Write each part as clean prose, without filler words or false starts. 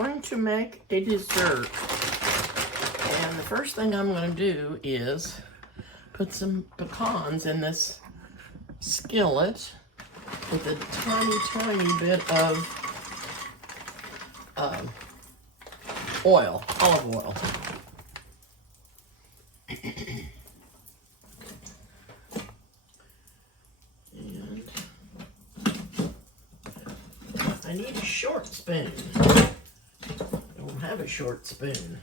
going to make a dessert. And the first thing I'm going to do is put some pecans in this skillet with a tiny, tiny bit of oil, olive oil. And I need a short spoon. I don't have a short spoon.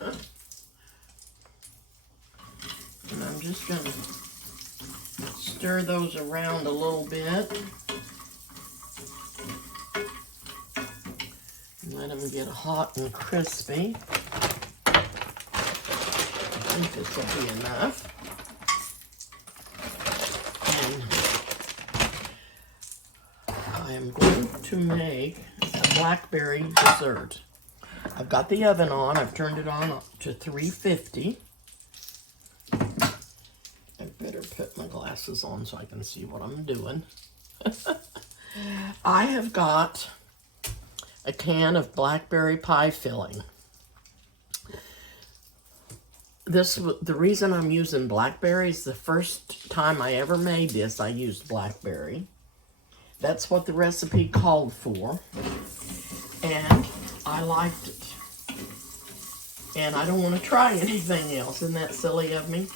And I'm just going to stir those around a little bit. Let them get hot and crispy. I think this will be enough. And I am going to make a blackberry dessert. I've got the oven on. I've turned it on to 350. I better put my glasses on so I can see what I'm doing. I have got a can of blackberry pie filling. The reason I'm using blackberries, the first time I ever made this, I used blackberry. That's what the recipe called for. And I liked it. And I don't want to try anything else. Isn't that silly of me?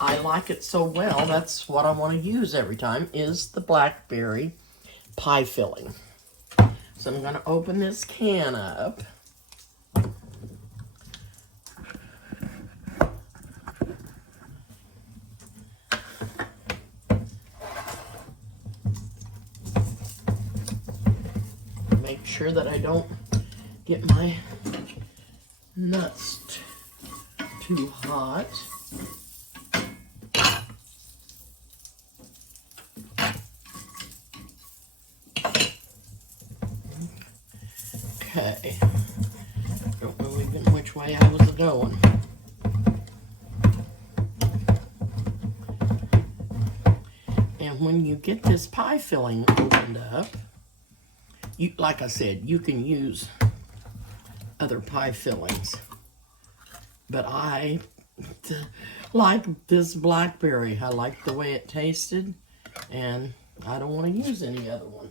I like it so well, that's what I want to use every time, is the blackberry pie filling. So I'm going to open this can up. Make sure that I don't get my nuts too hot. Okay, don't know even which way I was going. And when you get this pie filling opened up, like I said, you can use other pie fillings. But I like this blackberry. I like the way it tasted, and I don't want to use any other one.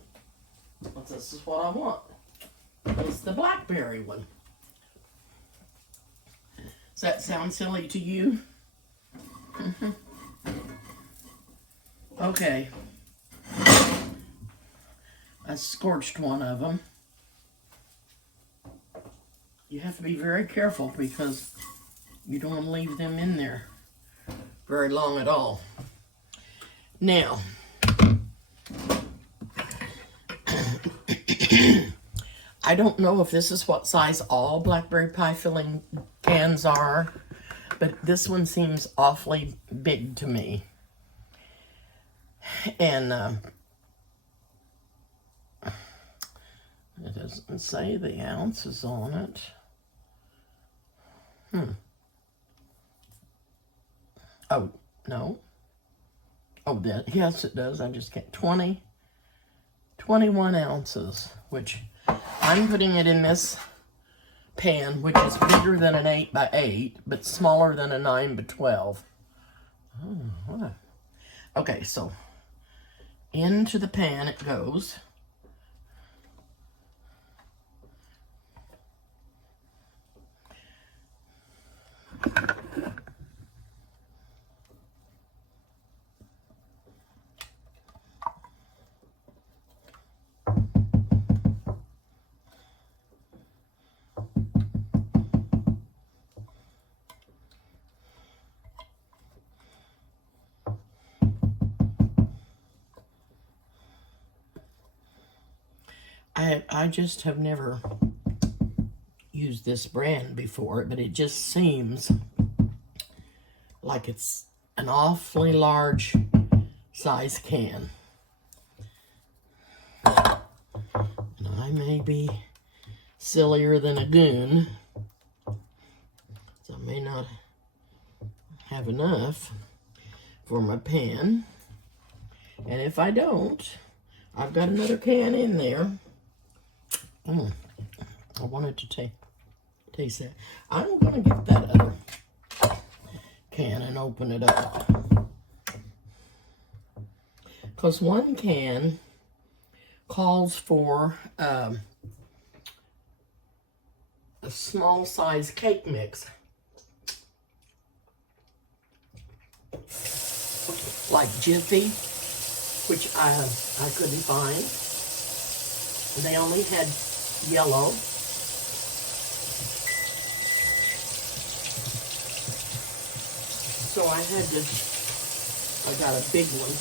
But this is what I want. It's the blackberry one. Does that sound silly to you? Okay. I scorched one of them. You have to be very careful because you don't want to leave them in there very long at all. Now, I don't know if this is what size all blackberry pie filling cans are, but this one seems awfully big to me. And it doesn't say the ounces on it. Oh, no. Oh, yes, it does. I just can't. 21 ounces, which I'm putting it in this pan, which is bigger than an 8 by 8, but smaller than a 9 by 12. Oh, what? Okay, so into the pan it goes. I just have never used this brand before, but it just seems like it's an awfully large size can. And I may be sillier than a goon, so I may not have enough for my pan. And if I don't, I've got another can in there. I wanted to taste that. I'm going to get that other can and open it up. Because one can calls for a small size cake mix. Like Jiffy, which I couldn't find. They only had yellow. So I got a big one.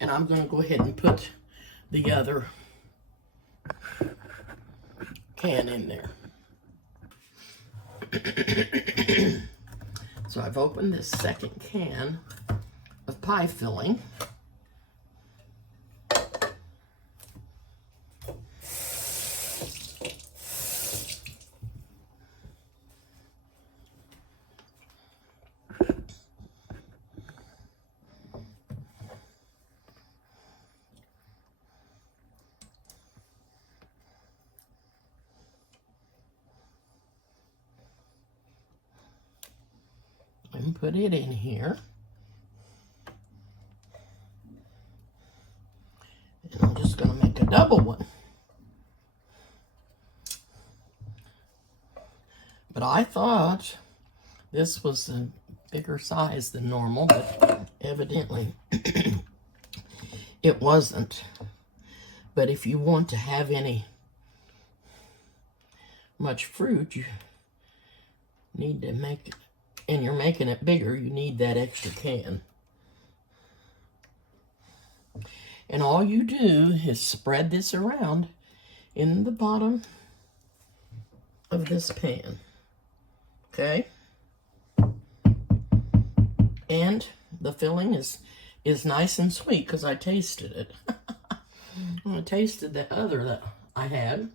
And I'm going to go ahead and put the other can in there. So I've opened this second can of pie filling. And put it in here. And I'm just going to make a double one. But I thought this was a bigger size than normal, but evidently it wasn't. But if you want to have much fruit, you need to make it, and you're making it bigger, you need that extra can. And all you do is spread this around in the bottom of this pan. Okay? And the filling is nice and sweet because I tasted it. I tasted the other that I had.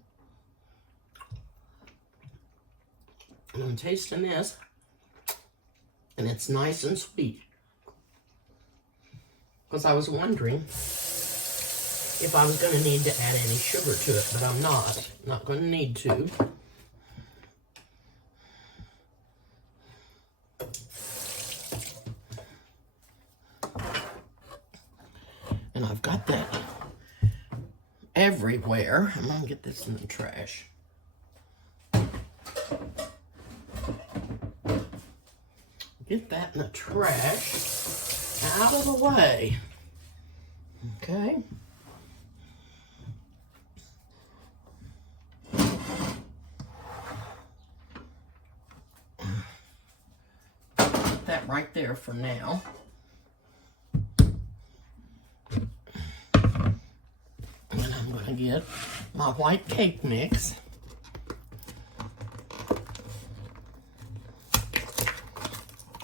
And I'm tasting this. And it's nice and sweet. Because I was wondering if I was going to need to add any sugar to it, but I'm not going to need to. And I've got that everywhere. I'm going to get this in the trash. Get that in the trash, out of the way. Okay. Put that right there for now. And I'm going to get my white cake mix.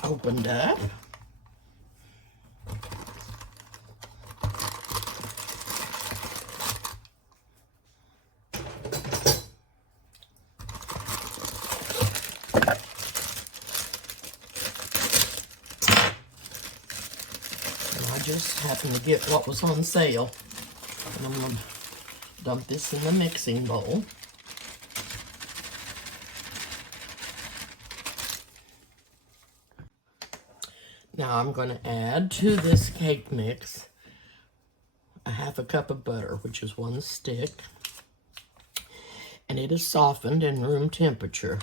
Opened up. And I just happened to get what was on sale. And I'm going to dump this in the mixing bowl. Now I'm going to add to this cake mix a half a cup of butter, which is 1 stick. And it is softened in room temperature.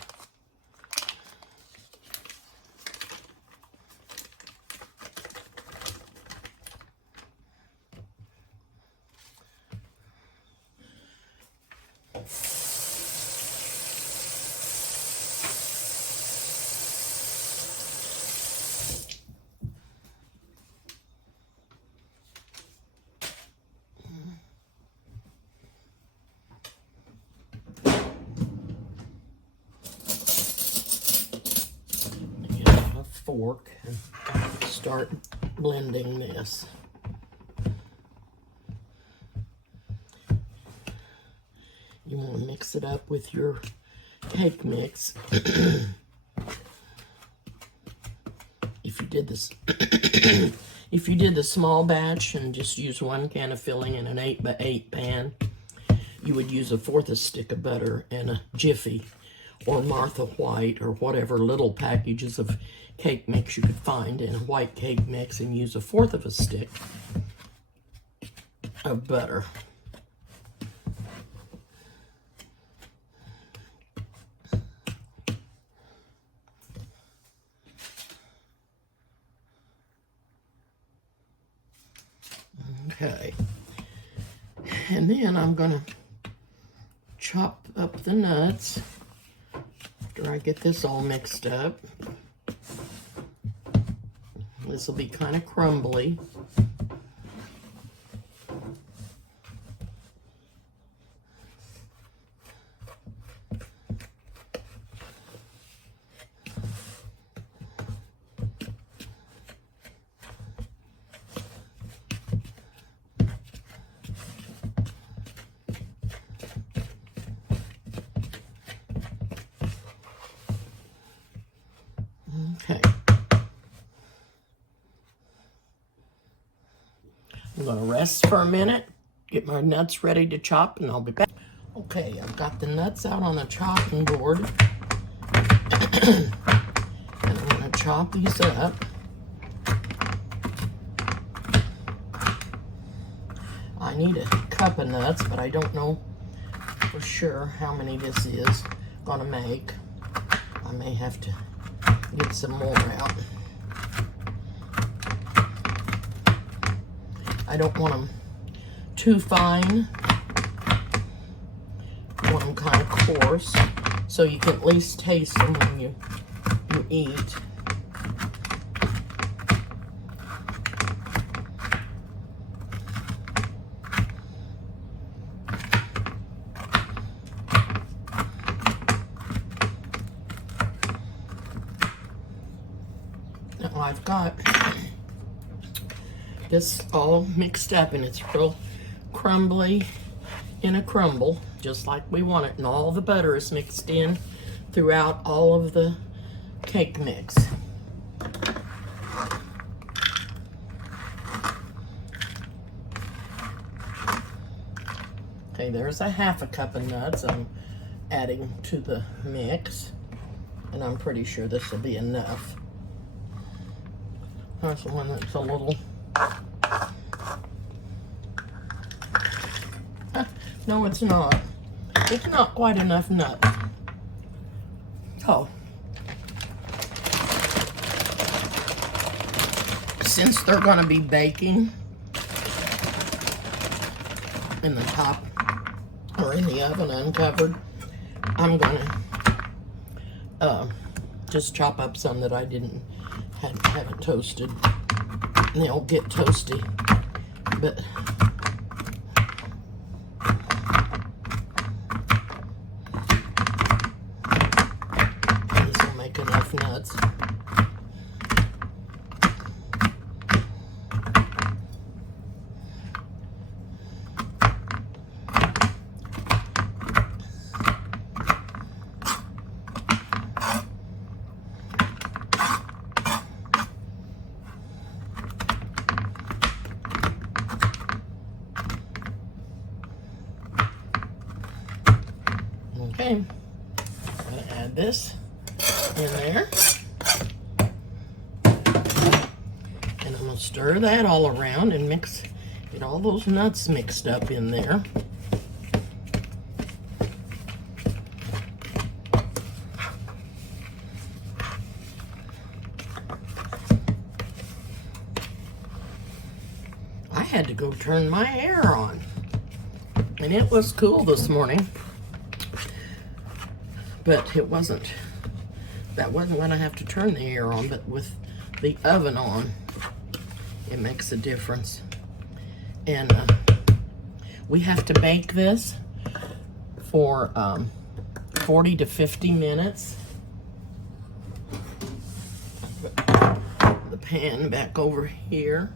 Fork and start blending this. You want to mix it up with your cake mix. If you did this, if you did the small batch and just use 1 can of filling in an 8x8 pan, you would use a fourth of a stick of butter and a Jiffy or Martha White or whatever little packages of cake mix you could find in a white cake mix, and use a fourth of a stick of butter. Okay, and then I'm gonna chop up the nuts after I get this all mixed up. This will be kind of crumbly. Okay. I'm going to rest for a minute, get my nuts ready to chop, and I'll be back. Okay, I've got the nuts out on the chopping board. And I'm going to chop these up. I need a cup of nuts, but I don't know for sure how many this is going to make. I may have to get some more out. I don't want them too fine. I want them kind of coarse, so you can at least taste them when you eat. Now I've got this all mixed up, and it's real crumbly in a crumble, just like we want it, and all the butter is mixed in throughout all of the cake mix. Okay, there's a half a cup of nuts I'm adding to the mix, and I'm pretty sure this will be enough. That's the one that's a little... No, it's not. It's not quite enough nut. So, since they're going to be baking in the top or in the oven uncovered, I'm going to just chop up some that I haven't toasted. And they'll get toasty, but this will make enough nuts. Okay, I'm going to add this in there, and I'm going to stir that all around and get all those nuts mixed up in there. I had to go turn my air on, and it was cool this morning. But it wasn't, that wasn't when I have to turn the air on, but with the oven on, it makes a difference. And we have to bake this for 40 to 50 minutes. Put the pan back over here.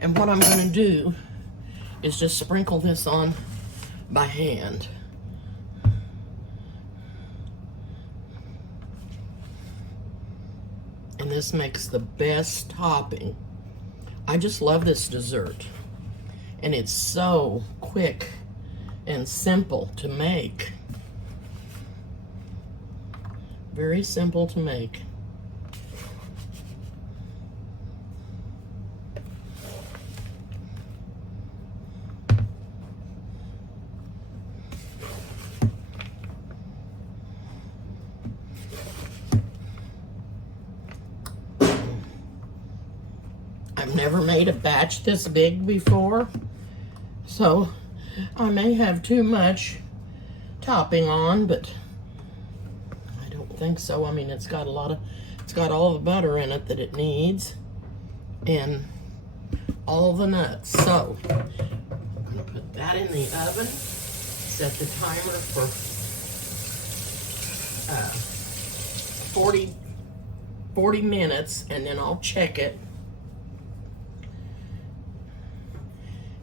And what I'm going to do is just sprinkle this on by hand. And this makes the best topping I just love this dessert. And it's so quick and simple to make. Very simple to make. I've never made a batch this big before, so I may have too much topping on, but I don't think so. I mean, it's got all the butter in it that it needs and all the nuts. So I'm gonna put that in the oven, set the timer for 40 minutes, and then I'll check it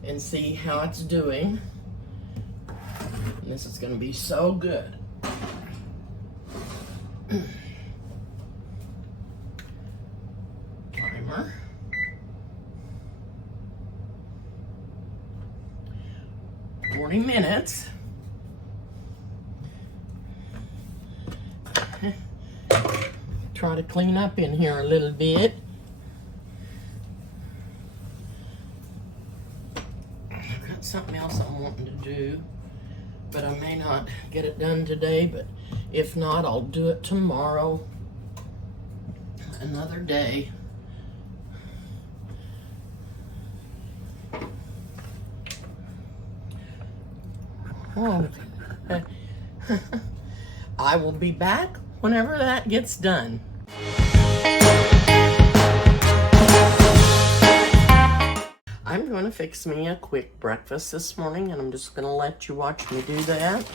and see how it's doing. And this is gonna be so good. Timer. "40 minutes. Try to clean up in here a little bit. I've got something else I'm wanting to do, but I may not get it done today, but if not, I'll do it tomorrow. Another day. Oh. I will be back whenever that gets done. I'm going to fix me a quick breakfast this morning, and I'm just going to let you watch me do that.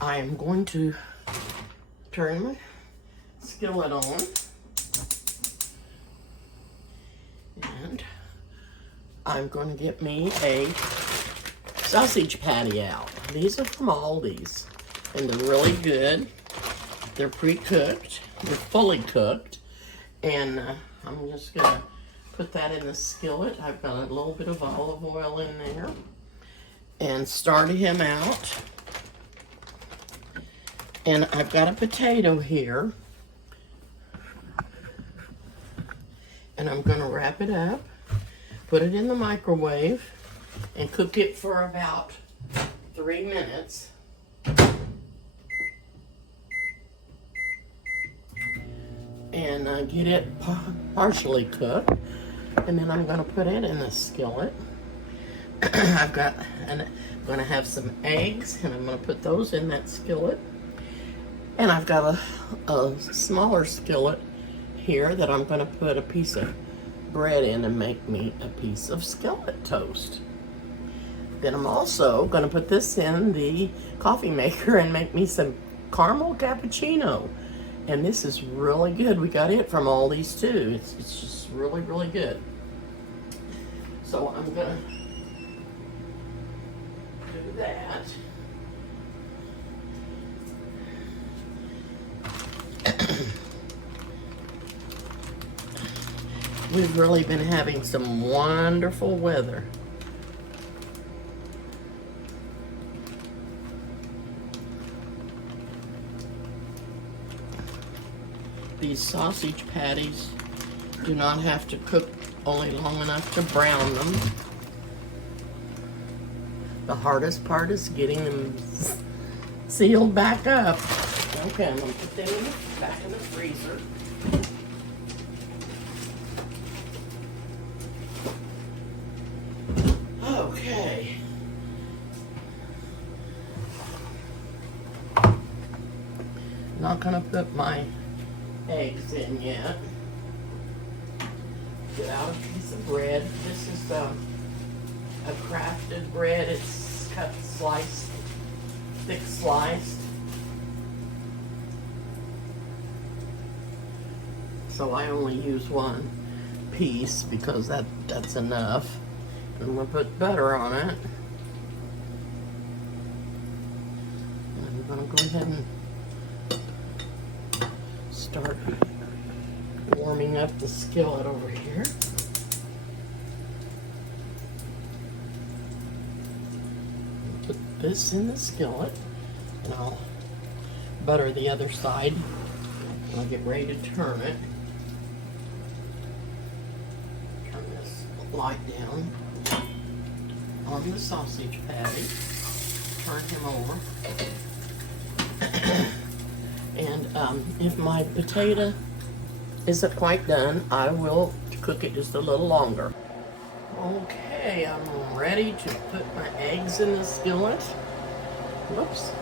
I am going to turn my skillet on, and I'm going to get me a sausage patty out. These are from Aldi's, and they're really good. They're pre-cooked. They're fully cooked. And I'm just gonna put that in the skillet. I've got a little bit of olive oil in there. And start him out. And I've got a potato here. And I'm gonna wrap it up, put it in the microwave, and cook it for about 3 minutes. And get it partially cooked. And then I'm gonna put it in the skillet. I'm gonna have some eggs, and I'm gonna put those in that skillet. And I've got a smaller skillet here that I'm gonna put a piece of bread in and make me a piece of skillet toast. Then I'm also gonna put this in the coffee maker and make me some caramel cappuccino. And this is really good. We got it from Aldi's too. It's just really, really good. So I'm gonna do that. We've really been having some wonderful weather. These sausage patties do not have to cook only long enough to brown them. The hardest part is getting them sealed back up. Okay, I'm gonna put them back in the freezer. Okay. Not gonna put my eggs in yet. Get out a piece of bread. This is a crafted bread. It's cut sliced, thick sliced. So I only use one piece because that's enough. And I'm gonna put butter on it. And I'm gonna go ahead and start Warming up the skillet over here. Put this in the skillet, and I'll butter the other side. I'll get ready to turn it. Turn this light down on the sausage patty. Turn him over. And if my potato isn't quite done, I will cook it just a little longer. Okay, I'm ready to put my eggs in the skillet. Whoops.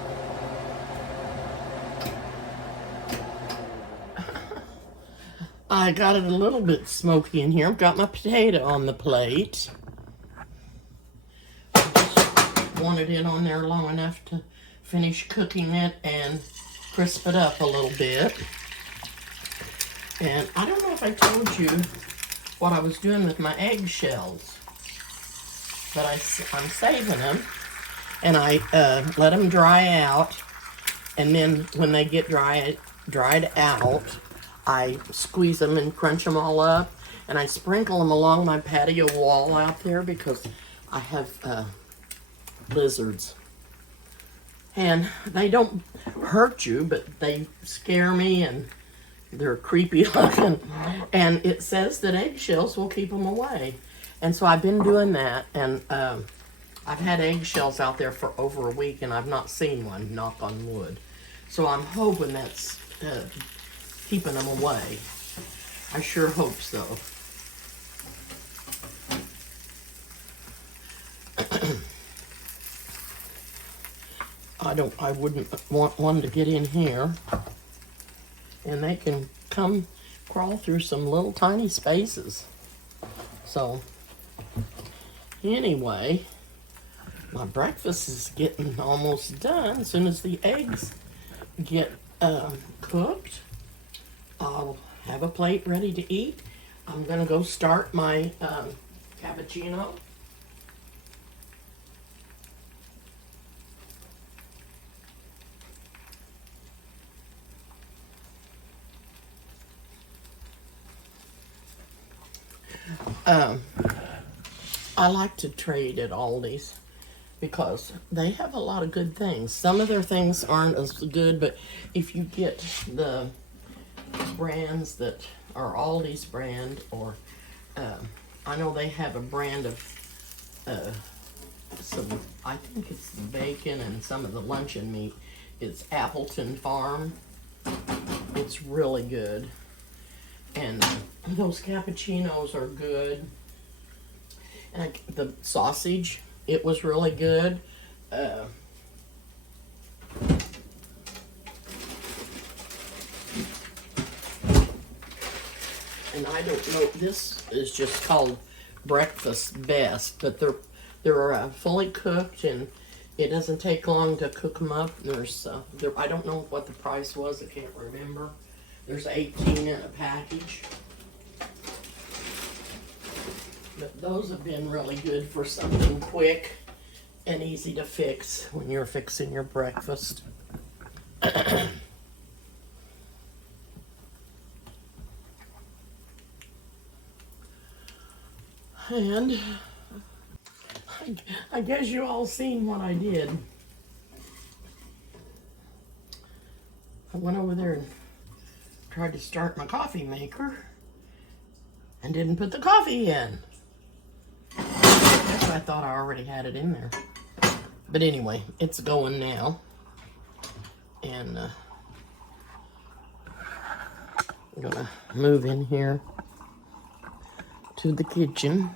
I got it a little bit smoky in here. I've got my potato on the plate. I just wanted it on there long enough to finish cooking it and crisp it up a little bit. And I don't know if I told you what I was doing with my eggshells, but I'm saving them, and I let them dry out, and then when they get dried out, I squeeze them and crunch them all up, and I sprinkle them along my patio wall out there because I have lizards. And they don't hurt you, but they scare me, and they're creepy looking. And it says that eggshells will keep them away. And so I've been doing that, and I've had eggshells out there for over a week, and I've not seen one, knock on wood. So I'm hoping that's keeping them away. I sure hope so. I wouldn't want one to get in here, and they can come crawl through some little tiny spaces. So anyway, my breakfast is getting almost done. As soon as the eggs get cooked, I'll have a plate ready to eat. I'm gonna go start my cappuccino. I like to trade at Aldi's because they have a lot of good things. Some of their things aren't as good, but if you get the brands that are Aldi's brand, or I know they have a brand of some, I think it's bacon and some of the luncheon meat. It's Appleton Farm. It's really good. And those cappuccinos are good. And the sausage, it was really good. And I don't know, this is just called Breakfast Best, but they're fully cooked, and it doesn't take long to cook them up. There's I don't know what the price was, I can't remember. There's 18 in a package. But those have been really good for something quick and easy to fix when you're fixing your breakfast. And I guess you all seen what I did. I went over there and tried to start my coffee maker and didn't put the coffee in. I thought I already had it in there. But anyway, it's going now. And I'm gonna move in here to the kitchen.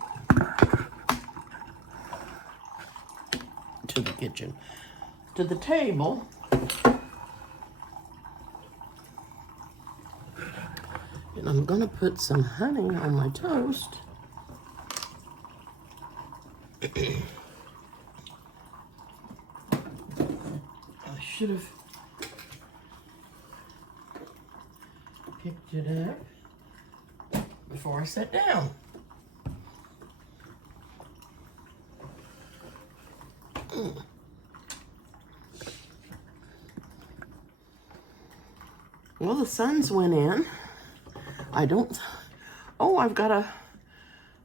To the table. And I'm gonna put some honey on my toast. I should have picked it up before I sat down. Well, the suns went in. Oh, I've got a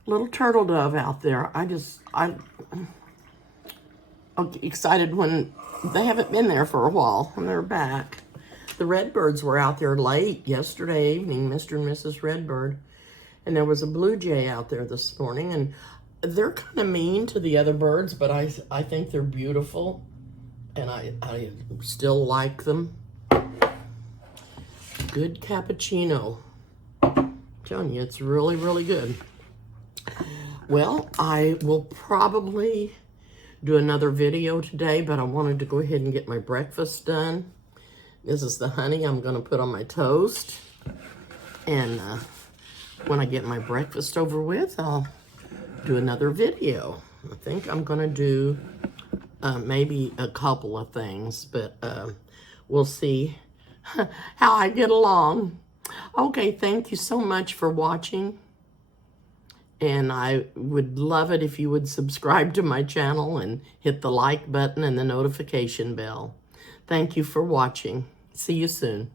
little turtle dove out there. I'm excited when they haven't been there for a while and they're back. The redbirds were out there late yesterday evening, Mr. and Mrs. Redbird. And there was a blue jay out there this morning, and they're kind of mean to the other birds, but I think they're beautiful, and I still like them. Good cappuccino. I'm telling you, it's really, really good. Well, I will probably do another video today, but I wanted to go ahead and get my breakfast done. This is the honey I'm going to put on my toast, and when I get my breakfast over with, I'll do another video. I think I'm going to do maybe a couple of things, but we'll see how I get along. Okay, thank you so much for watching. And I would love it if you would subscribe to my channel and hit the like button and the notification bell. Thank you for watching. See you soon.